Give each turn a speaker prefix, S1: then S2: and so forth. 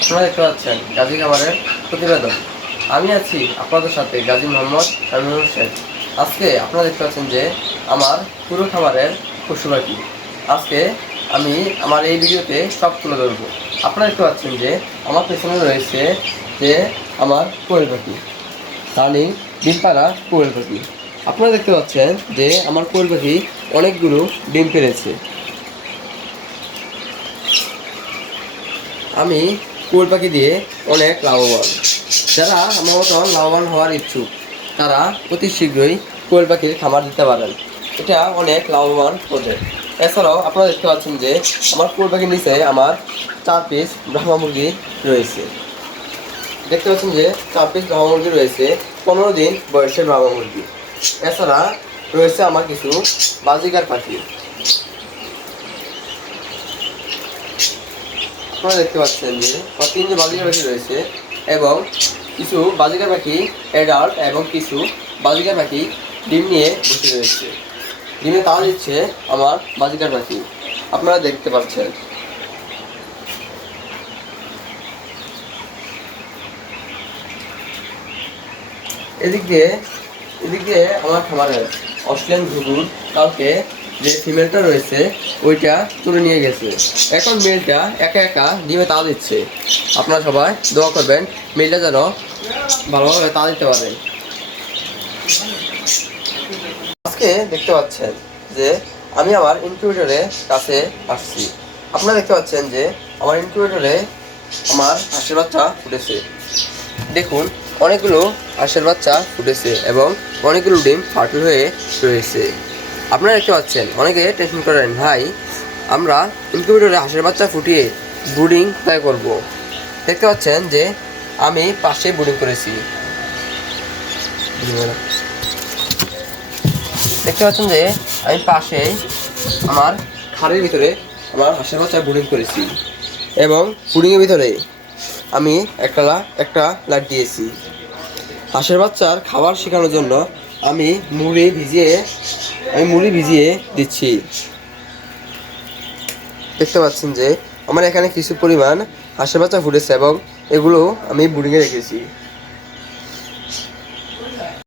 S1: আপনারা দেখতে পাচ্ছেন গাজী খাবারের প্রতিবেদন। আমি আছি আপনাদের সাথে গাজী মোহাম্মদ শামীম হোসেন। আজকে আপনারা দেখতে পাচ্ছেন যে আমার পুরো খাবারের পশু পাখি আজকে আমি আমার এই ভিডিওতে সব তুলে ধরবো। আপনারা দেখতে পাচ্ছেন যে আমার পেছনে রয়েছে যে আমার কোয়েল পাখি, রানী ডিমপাড়া কোয়েল পাখি। আপনারা দেখতে পাচ্ছেন যে আমার কোয়েল পাখি অনেকগুলো ডিম পেরেছে। আমি কুয়োর পাখি দিয়ে অনেক লাভবান। যারা আমার মতন লাভবান হওয়ার ইচ্ছুক, তারা অতি শীঘ্রই কোয়েল পাখির খামার দিতে পারেন। এটা অনেক লাভবান প্রজেক্ট এছাড়াও আপনারা দেখতে পাচ্ছেন যে, আমার কোয়েল পাখির নিচে আমার চার পিস ব্রাহ্মা মুরগি রয়েছে। দেখতে পাচ্ছেন যে, চার পিস মুরগি রয়েছে, পনেরো দিন বয়সের ব্রাহ্মা মুরগি। এছাড়া রয়েছে আমার কিছু বাজিকার পাখি। আপনারা দেখতে পাচ্ছেন যে তিনজন বাজিকার পাখি রয়েছে এবং কিছু বাজিকার পাখি অ্যাডাল্ট এবং কিছু বাজিকার পাখি ডিম নিয়ে বসে রয়েছে। ডিমে তাওয়া দিচ্ছে আমার বাজিকার পাখি। আপনারা দেখতে পাচ্ছেন। এদিকে এদিকে আমার খামারের অস্ট্রেলিয়ান ঘুঘুর কালকে যে ফিমেলটা রয়েছে, ওইটা তুলে নিয়ে গেছে। এখন মেলটা একা একা ডিমে তা দিচ্ছে। আপনারা সবাই দোয়া করবেন মেলটা যেন ভালোভাবে তা দিতে পারেন আজকে দেখতে পাচ্ছেন যে আমি আমার ইনকিউবেটরের কাছে আসছি। আপনারা দেখতে পাচ্ছেন যে আমার ইনকিউবেটরে আমার হাঁসের বাচ্চা ফুটেছে। দেখুন, অনেকগুলো হাঁসের বাচ্চা ফুটেছে এবং অনেকগুলো ডিম ফাটল হয়ে রয়েছে। আপনারা দেখতে পাচ্ছেন, অনেকে টেনশন করেন, ভাই, আমরা ইনকিউবেটরে হাঁসের বাচ্চা ফুটিয়ে ব্রুডিং কোথায় করব। দেখতে পাচ্ছেন যে, আমি পাশে ব্রুডিং করেছি। দেখতে পাচ্ছেন যে, আমি পাশে আমার খাড়ের ভিতরে আমার হাঁসের বাচ্চা ব্রুডিং করেছি এবং ব্রুডিংয়ের ভিতরে আমি একটা একটা লাইট দিয়েছি। হাঁসের বাচ্চার খাবার শেখানোর জন্য আমি মুড়ি ভিজিয়ে আমি মুড়ি ভিজিয়ে দিচ্ছি। দেখতে পাচ্ছেন যে আমার এখানে কিছু পরিমাণ হাঁসের বাচ্চা ফুটেছে এবং এগুলো আমি বুড়িয়ে রেখেছি।